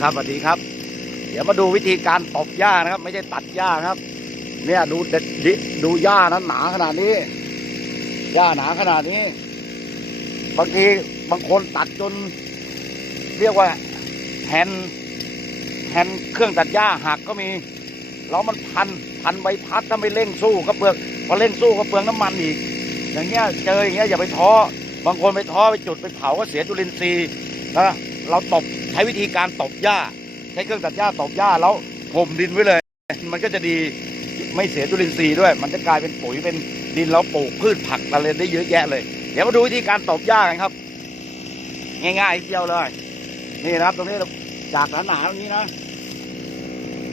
ครับสวัสดีครับ เดี๋ยวมาดูวิธีการตบหญ้านะครับ ไม่ใช่ตัดหญ้าครับ เนี่ยดูเด็ดดิดูหญ้านั้นหนาขนาดนี้หญ้าหนาขนาดนี้ บางทีบางคนตัดจน เรียกว่าแฮนแฮนเครื่องตัดหญ้าหักก็มีแล้วมันพันพันใบพัดถ้าไม่เร่งสู้ก็เปลืองพอเร่งสู้ก็เปลืองน้ำมันอีก อย่างเงี้ยเจออย่างเงี้ยอย่าไปท้อบางคนไปท้อไปจุดไปเผาก็เสียจุลินทรีย์นะ เราตบใช้วิธีการตบหญ้า ใช้เครื่องตัดหญ้าตบหญ้าแล้วห่มดินไว้เลย มันก็จะดีไม่เสียจุลินทรีย์ด้วย มันจะกลายเป็นปุ๋ยเป็นดินแล้วปลูกพืชผักอะไรได้เยอะแยะเลย เดี๋ยวมาดูวิธีการตบหญ้ากันครับ ง่ายๆเดียวเลย นี่นะครับ ตรงนี้เราจากหนาๆตรงนี้นะ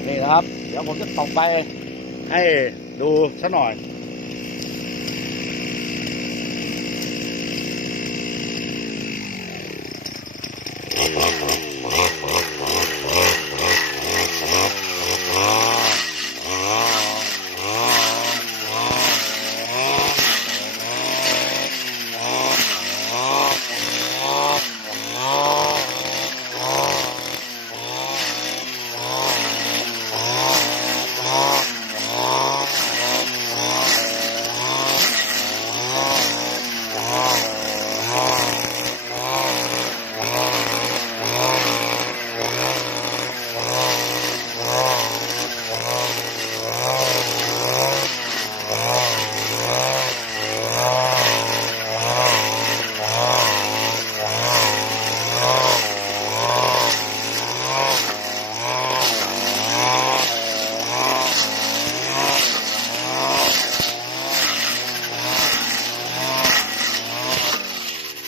นี่นะครับ เดี๋ยวผมจะตบไปให้ดูสักหน่อย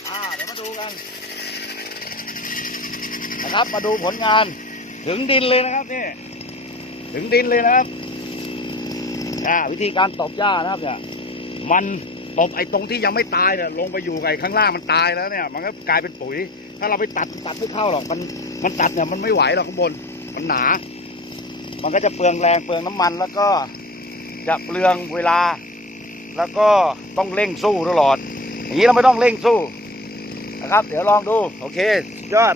อ่าเดี๋ยวมาดูกัน นะครับ มาดูผลงานถึงดินเลยนะครับนี่ถึงดินเลยนะครับอ่าวิธีการตบหญ้านะครับเนี่ยมันตบไอ้ตรงที่ยังไม่ตายเนี่ยลงไปอยู่ไอ้ข้างล่างมันตายแล้วเนี่ย มันก็กลายเป็นปุ๋ย ถ้าเราไปตัดตัดไม่เข้าหรอกมันมันตัดเนี่ยมันไม่ไหวหรอกข้างบนมันหนา มันก็จะเปลืองแรงเปลืองน้ำมันแล้วก็จะเปลืองเวลา แล้วก็ต้องเร่งสู้ตลอด อย่างนี้เราไม่ต้องเร่งสู้นะครับ เดี๋ยวลองดู โอเคยอด